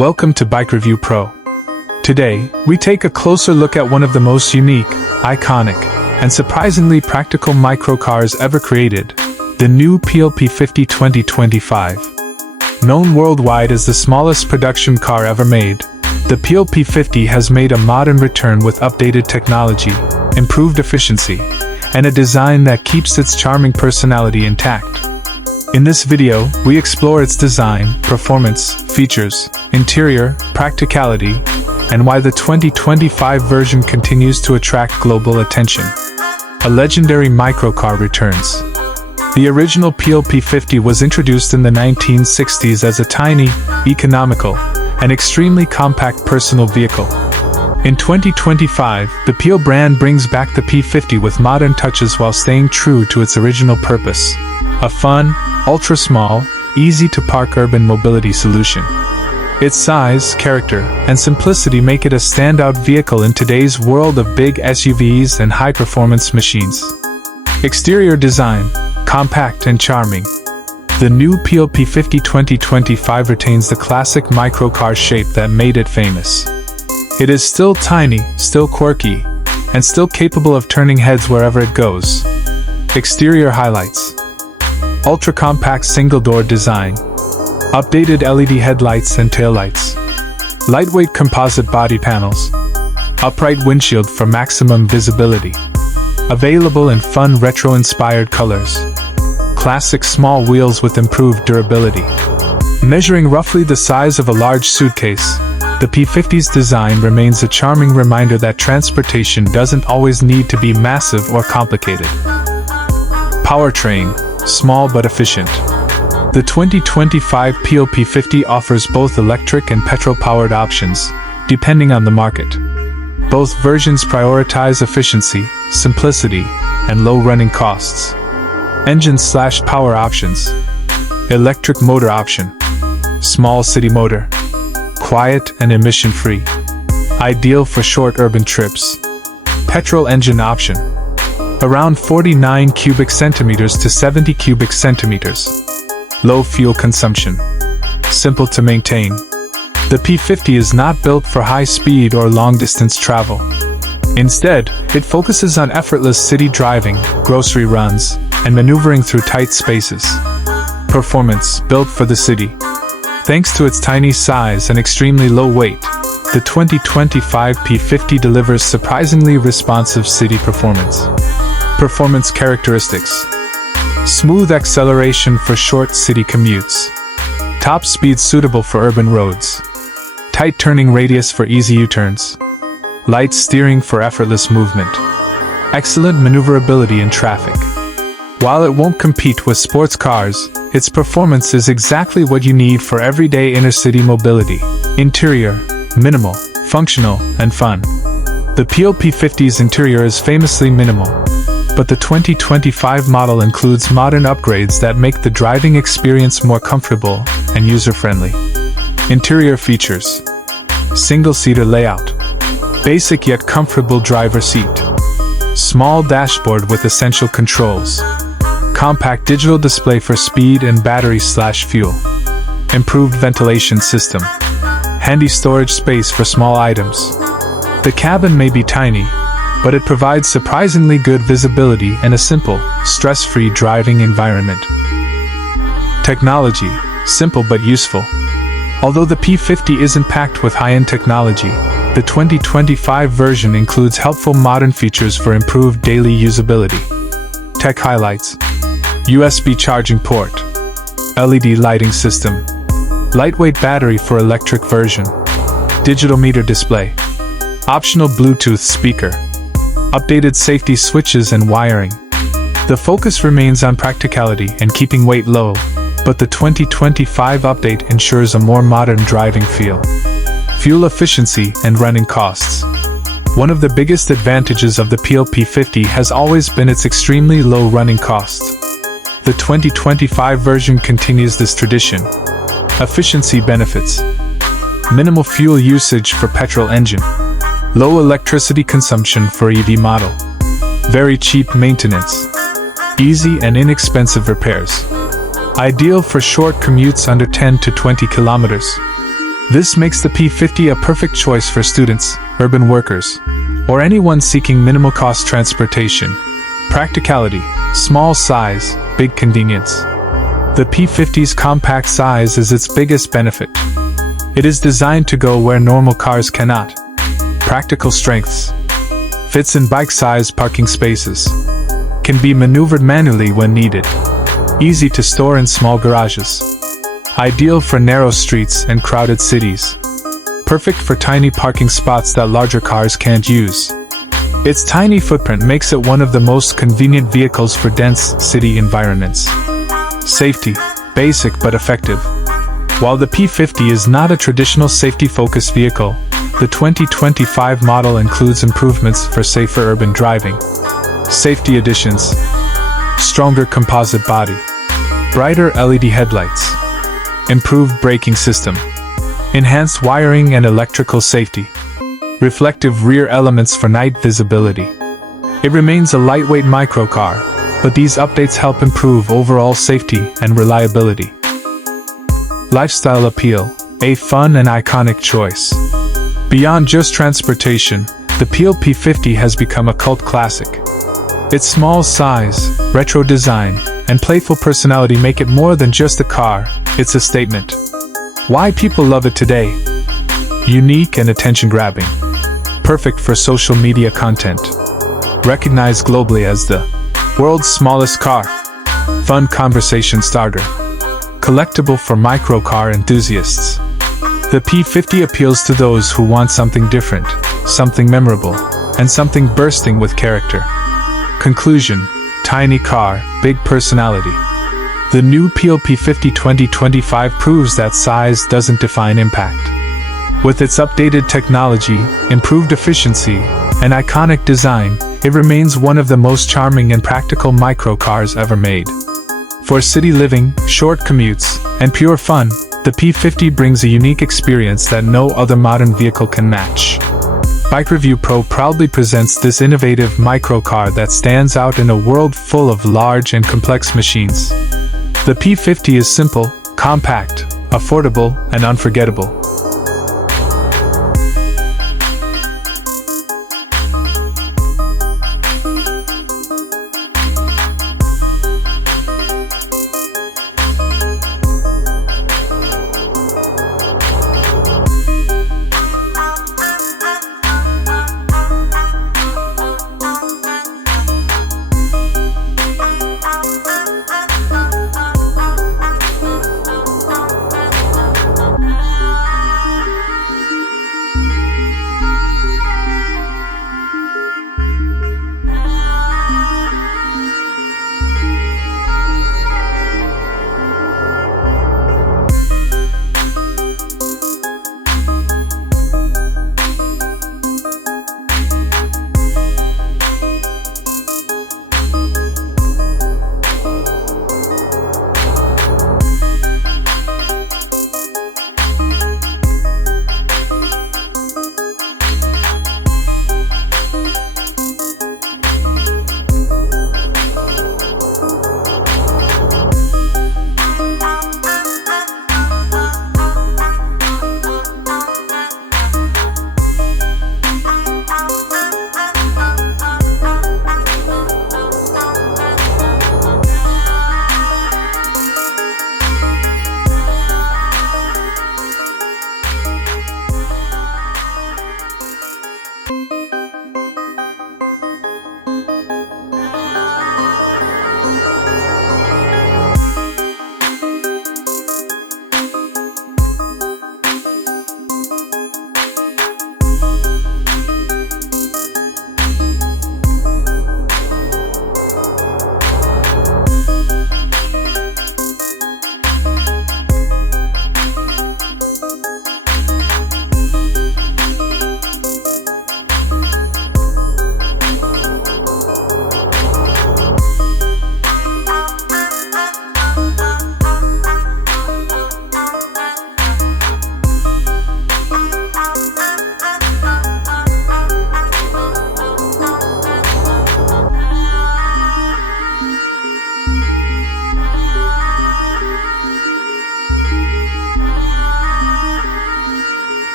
Welcome to BikeReview Pro. Today, we take a closer look at one of the most unique, iconic, and surprisingly practical microcars ever created, the new Peel P50 2025. Known worldwide as the smallest production car ever made, the Peel P50 has made a modern return with updated technology, improved efficiency, and a design that keeps its charming personality intact. In this video, we explore its design, performance, features, interior, practicality, and why the 2025 version continues to attract global attention. A legendary microcar returns. The original Peel P50 was introduced in the 1960s as a tiny, economical, and extremely compact personal vehicle. In 2025, the Peel brand brings back the P50 with modern touches while staying true to its original purpose: a fun, ultra-small, easy-to-park urban mobility solution. Its size, character, and simplicity make it a standout vehicle in today's world of big SUVs and high-performance machines. Exterior design: compact and charming. The new Peel P50 2025 retains the classic microcar shape that made it famous. It is still tiny, still quirky, and still capable of turning heads wherever it goes. Exterior highlights: ultra-compact single-door design, updated LED headlights and taillights, lightweight composite body panels, upright windshield for maximum visibility, available in fun retro-inspired colors, classic small wheels with improved durability. Measuring roughly the size of a large suitcase, the P50's design remains a charming reminder that transportation doesn't always need to be massive or complicated. Powertrain: small but efficient. The 2025 Peel P50 offers both electric and petrol-powered options, depending on the market. Both versions prioritize efficiency, simplicity, and low running costs. Engine/power options: electric motor option, small city motor, quiet and emission-free, ideal for short urban trips. Petrol engine option: around 49 cubic centimeters to 70 cubic centimeters. Low fuel consumption, simple to maintain. The P50 is not built for high speed or long distance travel. Instead, it focuses on effortless city driving, grocery runs, and maneuvering through tight spaces. Performance: built for the city. Thanks to its tiny size and extremely low weight, the 2025 P50 delivers surprisingly responsive city performance. Performance characteristics: smooth acceleration for short city commutes, top speed suitable for urban roads, tight turning radius for easy U-turns, light steering for effortless movement, excellent maneuverability in traffic. While it won't compete with sports cars, its performance is exactly what you need for everyday inner-city mobility. Interior: minimal, functional, and fun. The Peel P50's interior is famously minimal, but the 2025 model includes modern upgrades that make the driving experience more comfortable and user-friendly. Interior features: single-seater layout, basic yet comfortable driver seat, small dashboard with essential controls, compact digital display for speed and battery/fuel, improved ventilation system, handy storage space for small items. The cabin may be tiny, but it provides surprisingly good visibility and a simple, stress-free driving environment. Technology: simple but useful. Although the P50 isn't packed with high-end technology, the 2025 version includes helpful modern features for improved daily usability. Tech highlights: USB charging port, LED lighting system, lightweight battery for electric version, digital meter display, optional Bluetooth speaker, updated safety switches and wiring. The focus remains on practicality and keeping weight low, but the 2025 update ensures a more modern driving feel. Fuel efficiency and running costs. One of the biggest advantages of the Peel P50 has always been its extremely low running costs. The 2025 version continues this tradition. Efficiency benefits: minimal fuel usage for petrol engine, low electricity consumption for EV model, very cheap maintenance, easy and inexpensive repairs, ideal for short commutes under 10 to 20 kilometers. This makes the P50 a perfect choice for students, urban workers, or anyone seeking minimal-cost transportation. Practicality, small size, big convenience. The P50's compact size is its biggest benefit. It is designed to go where normal cars cannot. Practical strengths. Fits in bike-sized parking spaces. Can be maneuvered manually when needed. Easy to store in small garages. Ideal for narrow streets and crowded cities. Perfect for tiny parking spots that larger cars can't use. Its tiny footprint makes it one of the most convenient vehicles for dense city environments. Safety, basic but effective. While the P50 is not a traditional safety-focused vehicle, the 2025 model includes improvements for safer urban driving. Safety additions: stronger composite body, brighter LED headlights, improved braking system, enhanced wiring and electrical safety, reflective rear elements for night visibility. It remains a lightweight microcar, but these updates help improve overall safety and reliability. Lifestyle appeal, a fun and iconic choice. Beyond just transportation, the Peel P50 has become a cult classic. Its small size, retro design, and playful personality make it more than just a car, it's a statement. Why people love it today? Unique and attention-grabbing. Perfect for social media content. Recognized globally as the world's smallest car. Fun conversation starter. Collectible for microcar enthusiasts. The P50 appeals to those who want something different, something memorable, and something bursting with character. Conclusion: tiny car, big personality. The new Peel P50 2025 proves that size doesn't define impact. With its updated technology, improved efficiency, and iconic design, it remains one of the most charming and practical microcars ever made. For city living, short commutes, and pure fun, the P50 brings a unique experience that no other modern vehicle can match. BikeReview Pro proudly presents this innovative microcar that stands out in a world full of large and complex machines. The P50 is simple, compact, affordable, and unforgettable.